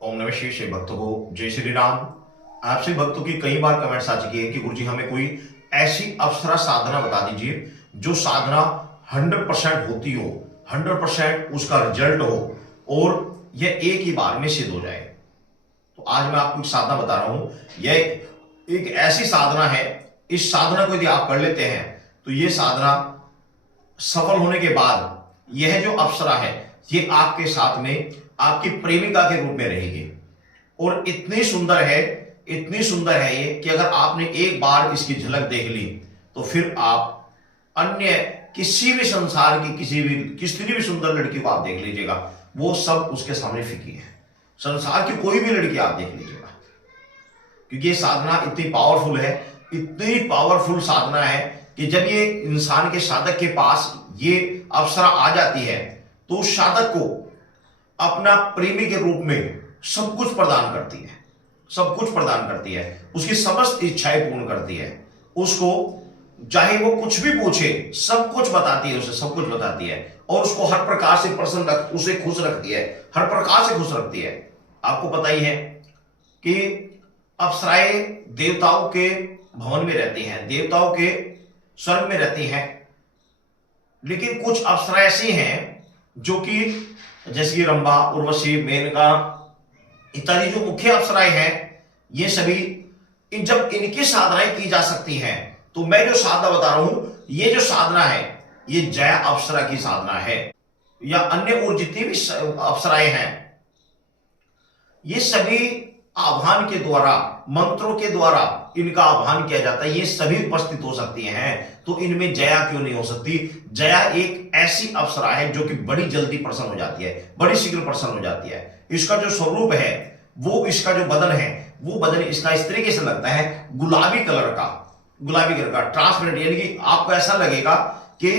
ओम नमः शिवाय। शिव भक्तों को जय श्री राम। आपसे भक्तों की कई बार कमेंट्स आ चुकी है कि गुरुजी हमें कोई ऐसी अप्सरा साधना बता दीजिए जो साधना 100% होती हो, 100% उसका रिजल्ट हो और यह एक ही बार में सिद्ध हो जाए। तो आज मैं आपको एक साधना बता रहा हूं। यह एक ऐसी साधना है, इस साधना को यदि आप कर लेते हैं तो यह साधना सफल होने के बाद यह जो अप्सरा है ये आपके साथ में आपकी प्रेमिका के रूप में रहेगी। और इतनी सुंदर है, इतनी सुंदर है ये कि अगर आपने एक बार इसकी झलक देख ली तो फिर आप अन्य किसी भी संसार की किसी भी सुंदर लड़की को आप देख लीजिएगा, वो सब उसके सामने फीकी है। संसार की कोई भी लड़की आप देख लीजिएगा, क्योंकि ये साधना इतनी पावरफुल है, इतनी पावरफुल साधना है कि जब ये इंसान के साधक के पास ये अप्सरा आ जाती है तो उस साधक को अपना प्रेमी के रूप में सब कुछ प्रदान करती है, सब कुछ प्रदान करती है, उसकी समस्त इच्छाएं पूर्ण करती है। उसको चाहे वो कुछ भी पूछे सब कुछ बताती है, उसे सब कुछ बताती है और उसको हर प्रकार से उसे खुश रखती है, हर प्रकार से खुश रखती है। आपको पता ही है कि अप्सराएं देवताओं के भवन में रहती हैं, देवताओं के स्वर्ग में रहती हैं, लेकिन कुछ अप्सरा ऐसी हैं जो कि जैसे कि रंभा, उर्वशी, मेनका इत्यादि जो मुख्य अप्सराएं हैं, ये सभी जब इनकी साधनाएं की जा सकती हैं तो मैं जो साधना बता रहा हूं ये जो साधना है ये जया अप्सरा की साधना है, या अन्य और जितनी भी अप्सराएं हैं ये सभी आह्वान के द्वारा, मंत्रों के द्वारा इनका आह्वान किया जाता है, ये सभी उपस्थित हो सकती हैं। तो इनमें जया क्यों नहीं हो सकती? जया एक ऐसी अप्सरा है जो कि बड़ी जल्दी प्रसन्न हो जाती है, बड़ी शीघ्र प्रसन्न हो जाती है। इसका जो स्वरूप है, वो इसका जो बदन है, वो बदन इसका इस तरीके से लगता है गुलाबी कलर का, गुलाबी कलर का ट्रांसपेरेंट, यानी कि आपको ऐसा लगेगा कि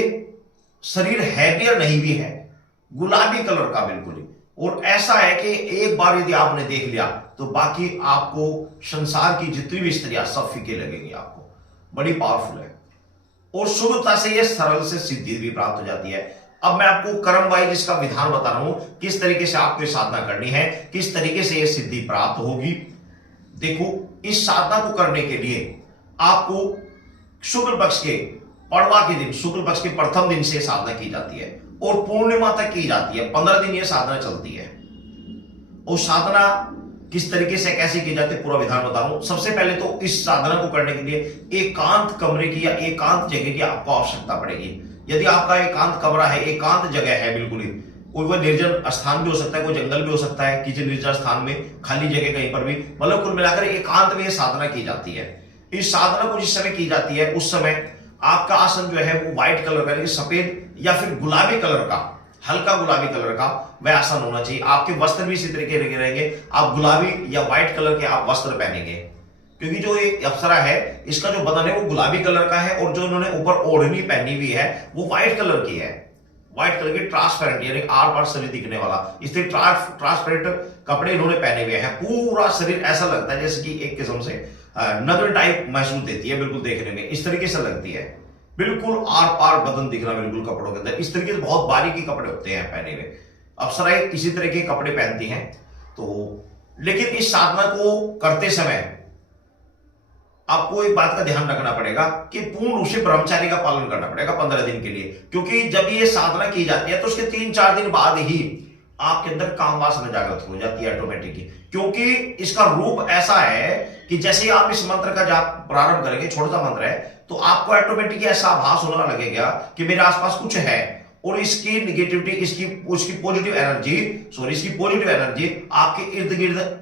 शरीर हैवियर नहीं भी है, गुलाबी कलर का बिल्कुल ही। और ऐसा है कि एक बार यदि आपने देख लिया तो बाकी आपको संसार की जितनी भी स्त्रियां सब फीके लगेंगी आपको। बड़ी पावरफुल है और शुद्धता से यह सरल से सिद्धि भी प्राप्त हो जाती है। अब मैं आपको कर्म वाइज इसका विधान बता रहा हूं, किस तरीके से आपको साधना करनी है, किस तरीके से यह सिद्धि प्राप्त होगी। देखो, इस साधना को करने के लिए आपको शुक्ल पक्ष के पड़वा के दिन, शुक्ल पक्ष के प्रथम दिन से साधना की जाती है और पूर्णिमा तक की जाती है। 15 दिन यह साधना चलती है। और साधना किस तरीके से कैसे की जाती है पूरा विधान बता रहा हूं। सबसे पहले तो इस साधना को करने के लिए एकांत कमरे की या एकांत जगह की आपको आवश्यकता पड़ेगी। यदि आपका एकांत कमरा है, एकांत जगह है, बिल्कुल ही कोई वो निर्जन स्थान भी हो सकता है, कोई जंगल भी हो सकता है, किसी निर्जन स्थान में, खाली जगह कहीं पर भी, मतलब कुल मिलाकर एकांत में यह साधना की जाती है। इस साधना को जिस समय की जाती है उस समय आपका आसन जो है वो व्हाइट कलर का, सफेद या फिर गुलाबी कलर का, हल्का गुलाबी कलर का वह आसन होना चाहिए। आपके वस्त्र भी इसी तरीके के रहेंगे, आप गुलाबी या व्हाइट कलर के आप वस्त्र पहनेंगे, क्योंकि जो ये अप्सरा है इसका जो बदन है वो गुलाबी कलर का है और जो उन्होंने ऊपर ओढ़नी पहनी हुई है वो व्हाइट कलर की है, व्हाइट कलर की ट्रांसपेरेंट, यानी आर पार शरीर दिखने वाला, इसलिए ट्रांसपेरेंट कपड़े इन्होंने पहने हुए हैं। पूरा शरीर ऐसा लगता है जैसे कि एक किस्म से नगर टाइप महसूस देती है, बिल्कुल देखने में इस तरीके से लगती है, बिल्कुल आर पार बदन दिखना बिल्कुल कपड़ों के अंदर। इस तरीके से बहुत बारीकी कपड़े होते हैं पहने हुए, अप्सराएं इसी तरह के कपड़े पहनती हैं। तो लेकिन इस साधना को करते समय आपको एक बात का ध्यान रखना पड़ेगा कि पूर्ण रूप से ब्रह्मचारी का पालन करना पड़ेगा 15 दिन के लिए, क्योंकि जब ये साधना की जाती है तो उसके 3-4 दिन बाद ही आपके अंदर काम वासना जागृत हो जाती है ऑटोमेटिकली, क्योंकि इसका रूप ऐसा है कि जैसे आप इस मंत्र का जाप प्रारंभ करेंगे, छोटा सा मंत्र है, तो आपको ऑटोमेटिकली ऐसा आभास होने लगेगा कि मेरे आसपास कुछ है और इसकी निगेटिविटी, इसकी पॉजिटिव एनर्जी आपके इर्द गिर्द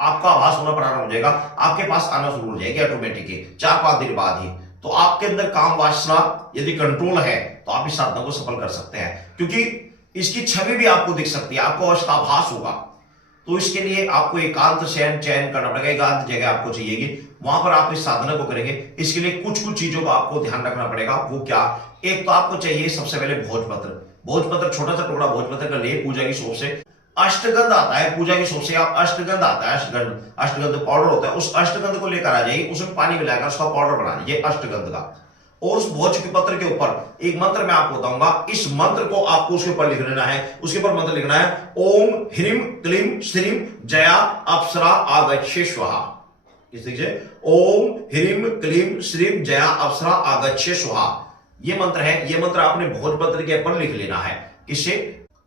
आपका आभास होना प्रारंभ हो जाएगा, आपके पास आना शुरू हो जाएगी ऑटोमेटिकली 4-5 दिन बाद ही। तो आपके अंदर काम वासना यदि कंट्रोल है तो आप इस साधना को सफल कर सकते हैं, क्योंकि इसकी छवि भी आपको दिख सकती है, आपको आभास होगा। तो इसके लिए आपको एकांत चयन करना पड़ेगा, एकांत जगह आपको चाहिएगी, वहां पर आप इस साधना को करेंगे। इसके लिए कुछ चीजों का आपको ध्यान रखना पड़ेगा। वो क्या? एक तो आपको चाहिए सबसे पहले भोजपत्र, छोटा सा टुकड़ा भोजपत्र का ले पूजा की शॉप से। अष्टगंध आता है पूजा की शॉप से, आप अष्टगंध आता है, अष्टगंध पाउडर होता है, उस अष्टगंध को लेकर आ जाइए, उसमें पानी मिलाकर उसका पाउडर बना लीजिए अष्टगंध का। और उस भोज के पत्र के ऊपर एक मंत्र मैं आपको बताऊंगा, इस मंत्र को आपको उसके ऊपर लिख लेना है। उसके ऊपर मंत्र लिखना है, ओम ह्रीं क्लीं श्रीं जया अप्सरा आगच्छे स्वाहा। इस तरीके से ओम ह्रीं क्लीं श्रीं जया अप्सरा आगच्छे स्वाहा, ये मंत्र है। ये मंत्र आपने भोजपत्र के ऊपर लिख लेना है। किससे?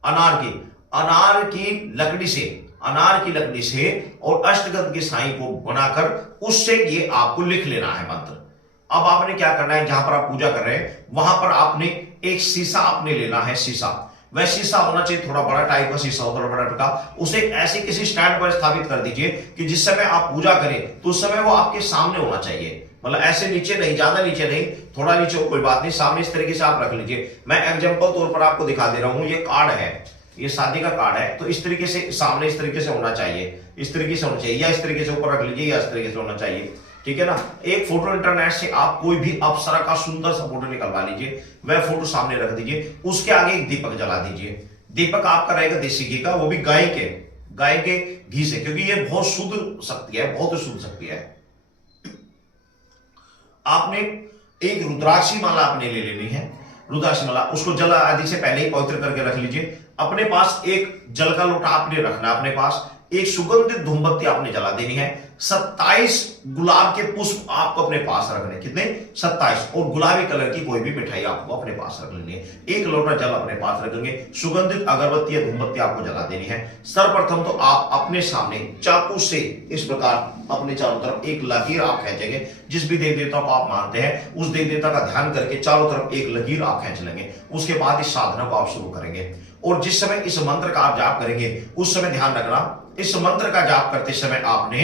अनार की लकड़ी से, अनार की लकड़ी से और अष्टगंध के साई को बनाकर उससे ये आपको लिख लेना है मंत्र। अब आपने क्या करना है, जहां पर आप पूजा कर रहे हैं वहां पर आपने एक शीशा आपने लेना है। शीशा, वह शीशा होना चाहिए थोड़ा बड़ा टाइप का शीशा होता है, बड़ा टाइप का। उसे ऐसे किसी स्टैंड पर स्थापित कर दीजिए कि जिस समय आप पूजा करें तो उस समय वो आपके सामने होना चाहिए। मतलब ऐसे नीचे नहीं, ज्यादा नीचे नहीं, थोड़ा नीचे हो कोई बात नहीं, सामने इस तरीके से आप रख लीजिए। मैं एग्जांपल तौर पर आपको दिखा दे रहा हूं, ये कार्ड है, ये शादी का कार्ड है, तो इस तरीके से सामने इस तरीके से होना चाहिए, इस तरीके से होना चाहिए, या इस तरीके से ऊपर रख लीजिए, या इस तरीके से होना चाहिए। ठीक है ना। एक फोटो इंटरनेट से आप कोई भी अप्सरा का सुंदर सा फोटो निकलवा लीजिए, वह फोटो सामने रख दीजिए, उसके आगे एक दीपक जला दीजिए। दीपक आपका रहेगा देसी घी का, वो भी गाय के घी से, क्योंकि ये बहुत शुद्ध शक्ति है, बहुत शुद्ध शक्ति है। आपने एक रुद्राक्षी माला आपने ले लेनी है। रुद्राक्षी माला, उसको जल आदि से पहले ही पवित्र करके रख लीजिए। अपने पास एक जल का लोटा आपने रखना है, अपने पास एक सुगंधित धूमबत्ती आपने जला देनी है। 27 गुलाब के पुष्प आपको अपने पास रखने, कितने? 27, और गुलाबी कलर की कोई भी मिठाई आपको अपने पास रख लेनी है। एक लोटा जल अपने पास रखेंगे, सुगंधित अगरबत्ती या धूमबत्ती आपको जला देनी है। सर्वप्रथम तो आप अपने सामने चाकू से इस प्रकार अपने चारों तरफ एक लकीर आप खींचेंगे। जिस भी देवी देवता को आप मानते हैं उस देवी देवता का ध्यान करके चारों तरफ एक लकीर आप खींच लेंगे। उसके बाद इस साधना को आप शुरू करेंगे, और जिस समय इस मंत्र का आप जाप करेंगे उस समय ध्यान रखना, इस मंत्र का जाप करते समय आपने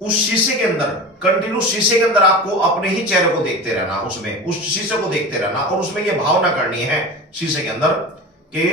उस शीशे के अंदर, कंटिन्यू शीशे के अंदर आपको अपने ही चेहरे को देखते रहना, उसमें उस शीशे को देखते रहना, और उसमें यह भावना करनी है शीशे के अंदर कि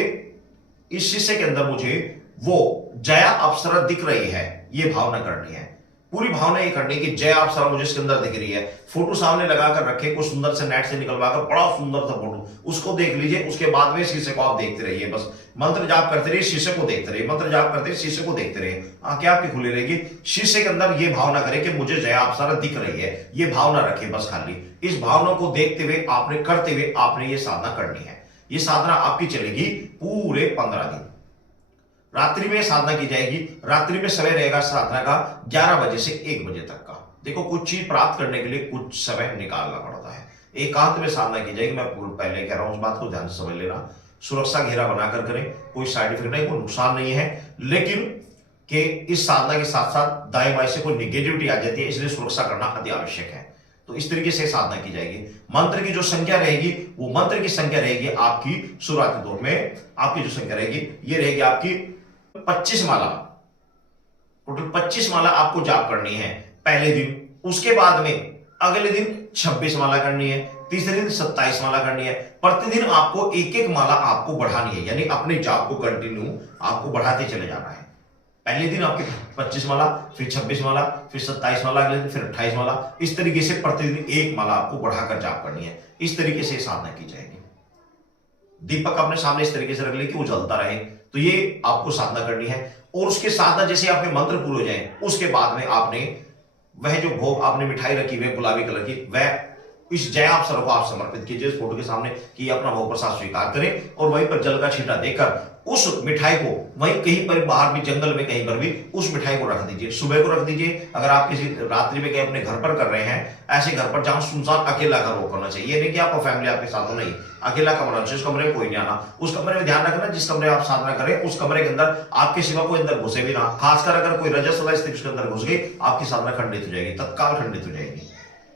इस शीशे के अंदर मुझे वो जया अप्सरा दिख रही है, ये भावना करनी है। पूरी भावना ये करनी कि जया अप्सरा मुझे इसके अंदर दिख रही है। फोटो सामने लगाकर रखे, कुछ सुंदर से नेट से निकलवाकर, बड़ा सुंदर था फोटो, उसको देख लीजिए। उसके बाद में शीशे को आप देखते रहिए, बस मंत्र जाप करते रहिए, शीशे को देखते रहिए, मंत्र जाप करते रहिए, शीशे को देखते रहिए। आंखें आपकी खुली रहेगी, शीशे के अंदर ये भावना करें कि मुझे जया अप्सरा दिख रही है, ये भावना रखें बस खाली। इस भावना को देखते हुए आपने, करते हुए आपने ये साधना करनी है। ये साधना आपकी चलेगी पूरे 15 दिन। रात्रि में साधना की जाएगी। रात्रि में समय रहेगा साधना का 11 बजे से 1 बजे तक का। देखो, कुछ चीज प्राप्त करने के लिए कुछ समय निकालना पड़ता है। एकांत में साधना की जाएगी। मैं पहले कह रहा हूं, उस बात को ध्यान से समझ लेना। सुरक्षा घेरा बनाकर करें, कोई साइड इफेक्ट नहीं, कोई नुकसान नहीं है, लेकिन कि इस साधना के साथ साथ दाएं बाएं से कोई निगेटिविटी आ जाती है, इसलिए सुरक्षा करना अति आवश्यक है। तो इस तरीके से साधना की जाएगी। मंत्र की जो संख्या रहेगी, वो मंत्र की संख्या रहेगी आपकी शुरुआती दौर में, आपकी जो संख्या रहेगी ये रहेगी आपकी 25 माला। टोटल 25 माला आपको जाप करनी है पहले दिन। उसके बाद में अगले दिन 26 माला करनी है, तीसरे दिन 27 माला करनी है। प्रतिदिन आपको एक एक माला आपको बढ़ानी है, यानी अपने जाप को कंटिन्यू आपको बढ़ाते चले जाना है। पहले दिन आपके 25 माला, फिर 26 माला, फिर 27 माला, अगले दिन फिर 28 माला। इस तरीके से प्रतिदिन एक माला आपको बढ़ाकर जाप करनी है। इस तरीके से साधना की जाएगी। दीपक अपने सामने इस तरीके से रख ले कि वो जलता रहे, तो ये आपको साधना करनी है। और उसके साधना जैसे आपके मंत्र पूरे हो जाए, उसके बाद में आपने वह जो भोग आपने मिठाई रखी हुई गुलाबी कलर की, वह इस जया अप्सरा को आप समर्पित कीजिए इस फोटो के सामने कि अपना भोग प्रसाद स्वीकार करें, और वहीं पर जल का छींटा देकर उस मिठाई को वहीं कहीं पर बाहर भी, जंगल में कहीं पर भी उस मिठाई को रख दीजिए। सुबह को रख दीजिए। अगर आप किसी रात्रि में कहीं अपने घर पर कर रहे हैं, ऐसे घर पर जहां सुनसान अकेला घर हो करना चाहिए, नहीं कि आपको फैमिली आपके साथ हो, नहीं, अकेला कमरा चाहिए। उस कमरे में कोई नहीं आना। उस कमरे में ध्यान रखना, जिस कमरे में आप साधना करें उस कमरे के अंदर आपके सिवा कोई अंदर घुसे भी ना। खासकर अगर कोई रजस्वला स्थिति उसके अंदर घुस गई, आपकी साधना खंडित हो जाएगी, तत्काल खंडित हो जाएगी।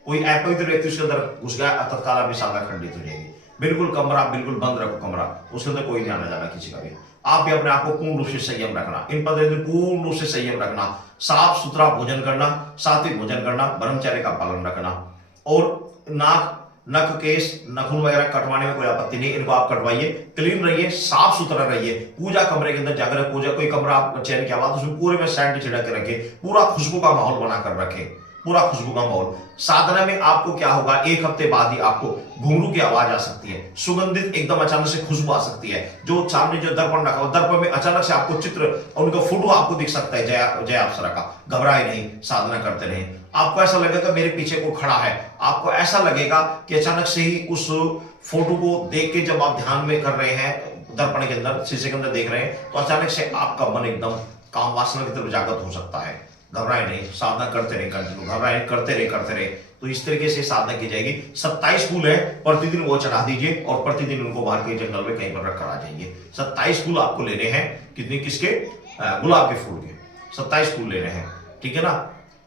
कोई अपवित्र व्यक्ति उसके अंदर घुस गया, तत्काल आपकी साधना खंडित हो जाएगी। बिल्कुल कमरा बिल्कुल बंद रखो, कमरा, उसके अंदर कोई नहीं आना जाना किसी का भी। आप भी अपने आप को पूर्ण रूप से संयम रखना, इन 15 दिन पूर्ण रूप से संयम रखना, साफ सुथरा भोजन करना, सात्विक भोजन करना, ब्रह्मचर्य का पालन रखना, और नाक, नख, केस, नखून वगैरह कटवाने में कोई आपत्ति नहीं, इनको आप कटवाइए। क्लीन रहिए, साफ सुथरा रहिए। पूजा कमरे के अंदर जाकर पूजा, कोई कमरा आप चयन किया हुआ उसमें पूरे में सैंड छिड़क के रखे, पूरा खुशबू का माहौल बनाकर रखे, पूरा खुशबू का माहौल। साधना में आपको क्या होगा, 1 हफ्ते बाद ही आपको घुंघरू की आवाज आ सकती है, सुगंधित एकदम अचानक से खुशबू आ सकती है। जो सामने जो दर्पण रखा हो, दर्पण में अचानक से आपको चित्र और उनका फोटो आपको दिख सकता है जया अप्सरा का। घबराए नहीं, साधना करते रहें। आपको ऐसा लगेगा मेरे पीछे कोई खड़ा है, आपको ऐसा लगेगा कि अचानक से ही उस फोटो को देख के जब आप ध्यान में कर रहे हैं, दर्पण के अंदर, शीशे के अंदर देख रहे हैं, तो अचानक से आपका मन एकदम काम वासना की तरफ जागृत हो सकता है। घबराए नहीं, साधना करते रहे, कंटिन्यू घबराए करते रहे। तो इस तरीके से साधना की जाएगी। 27 फूल है, प्रतिदिन वो चढ़ा दीजिए और प्रतिदिन उनको बाहर के जंगल में कहीं पर रख कर आ जाइए। 27 फूल आपको लेने हैं, कितने, किसके, गुलाब के फूल के 27 फूल लेने हैं, ठीक है ना।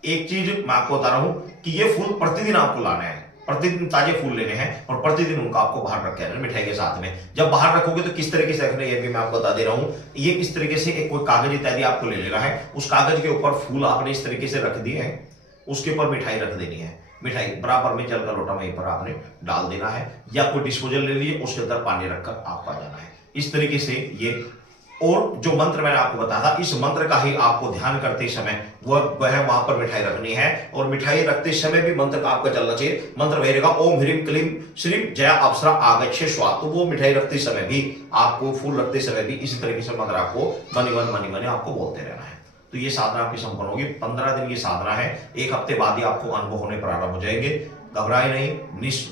एक चीज मैं आपको बता रहा हूं कि ये फूल प्रतिदिन आपको लाना है, प्रतिदिन ताजे फूल लेने हैं और प्रतिदिन उनको आपको बाहर रख के आना मिठाई के साथ में। जब बाहर रखोगे तो किस तरीके से रखना है ये भी मैं आपको बता दे रहा हूं। ये इस तरीके से एक कोई कागज इत्यादि आपको ले लेना है, उस कागज के ऊपर फूल आपने इस तरीके से रख दिए हैं, उसके ऊपर मिठाई रख देनी है। मिठाई बराबर में जल का लोटा वहीं पर आपने डाल देना है, या कोई डिस्पोजल ले लीजिए, उसके अंदर पानी रखकर आपको आ जाना है। इस तरीके से ये, और जो मंत्र मैंने आपको बताया था, इस मंत्र का ही आपको ध्यान करते समय वह वहां पर मिठाई रखनी है, और मिठाई रखते समय भी मंत्र का आपका चलना चाहिए। मंत्र वही रहेगा, ओम ह्रीम क्लीम श्रीम जया अप्सरा आगच्छे स्वाहा। तो वो मिठाई रखते समय भी आपको, फूल रखते समय भी इसी तरीके से मंत्र आपको मनी आपको बोलते रहना है। तो ये साधना आपकी संपन्न होगी। 15 दिन की साधना है, एक हफ्ते बाद ही आपको अनुभव होने प्रारंभ हो जाएंगे। घबराए नहीं,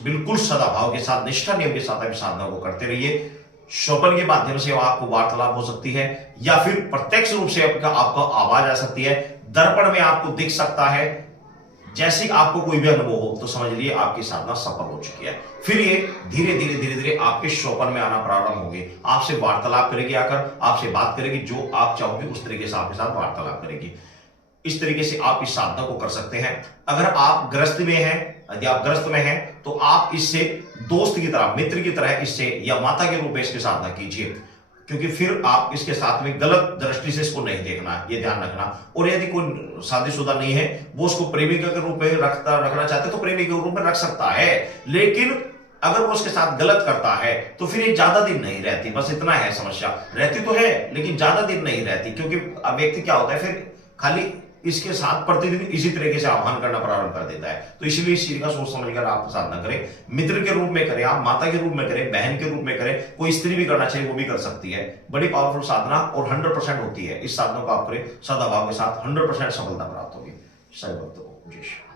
बिल्कुल सदाभाव के साथ, निष्ठा नियम के साथ आप साधना को करते रहिए। स्वप्न के माध्यम से आपको वार्तालाप हो सकती है, या फिर प्रत्यक्ष रूप से आपका आवाज आ सकती है, दर्पण में आपको दिख सकता है। जैसे आपको कोई भी अनुभव हो तो समझ लिए आपकी साधना सफल हो चुकी है। फिर ये धीरे धीरे आपके स्वप्न में आना प्रारंभ होगी, आपसे वार्तालाप करेगी, आकर आपसे बात करेगी, जो आप चाहोगे उस तरीके से आपके साथ वार्तालाप करेगी। इस तरीके से आप इस साधना को कर सकते हैं। अगर आप गृहस्थ में हैं, यदि आप ग्रस्त में हैं, तो आप इससे दोस्त की तरह, मित्र की तरह इससे, या माता के रूप में इसकी साधना कीजिए, क्योंकि फिर आप इसके साथ में गलत दृष्टि से इसको नहीं देखना, ये ध्यान रखना। और यदि कोई शादीशुदा नहीं है, वो उसको प्रेमिका के रूप में रखना चाहते तो प्रेमिका के रूप में रख सकता है, लेकिन अगर वो उसके साथ गलत करता है तो फिर ये ज्यादा दिन नहीं रहती। बस इतना है समस्या, रहती तो है लेकिन ज्यादा दिन नहीं रहती, क्योंकि व्यक्ति क्या होता है, फिर खाली इसके साथ प्रतिदिन इसी तरीके से आह्वान करना प्रारंभ कर देता है। तो इसलिए इस चीज का सोच समझकर आप साधना करें। मित्र के रूप में करें, आप माता के रूप में करें, बहन के रूप में करें, कोई स्त्री भी करना चाहिए वो भी कर सकती है। बड़ी पावरफुल साधना और 100% होती है। इस साधना को आप करें सदाभाव के साथ, 100% सफलता प्राप्त होगी। सभी भक्तों को जय श्री राम।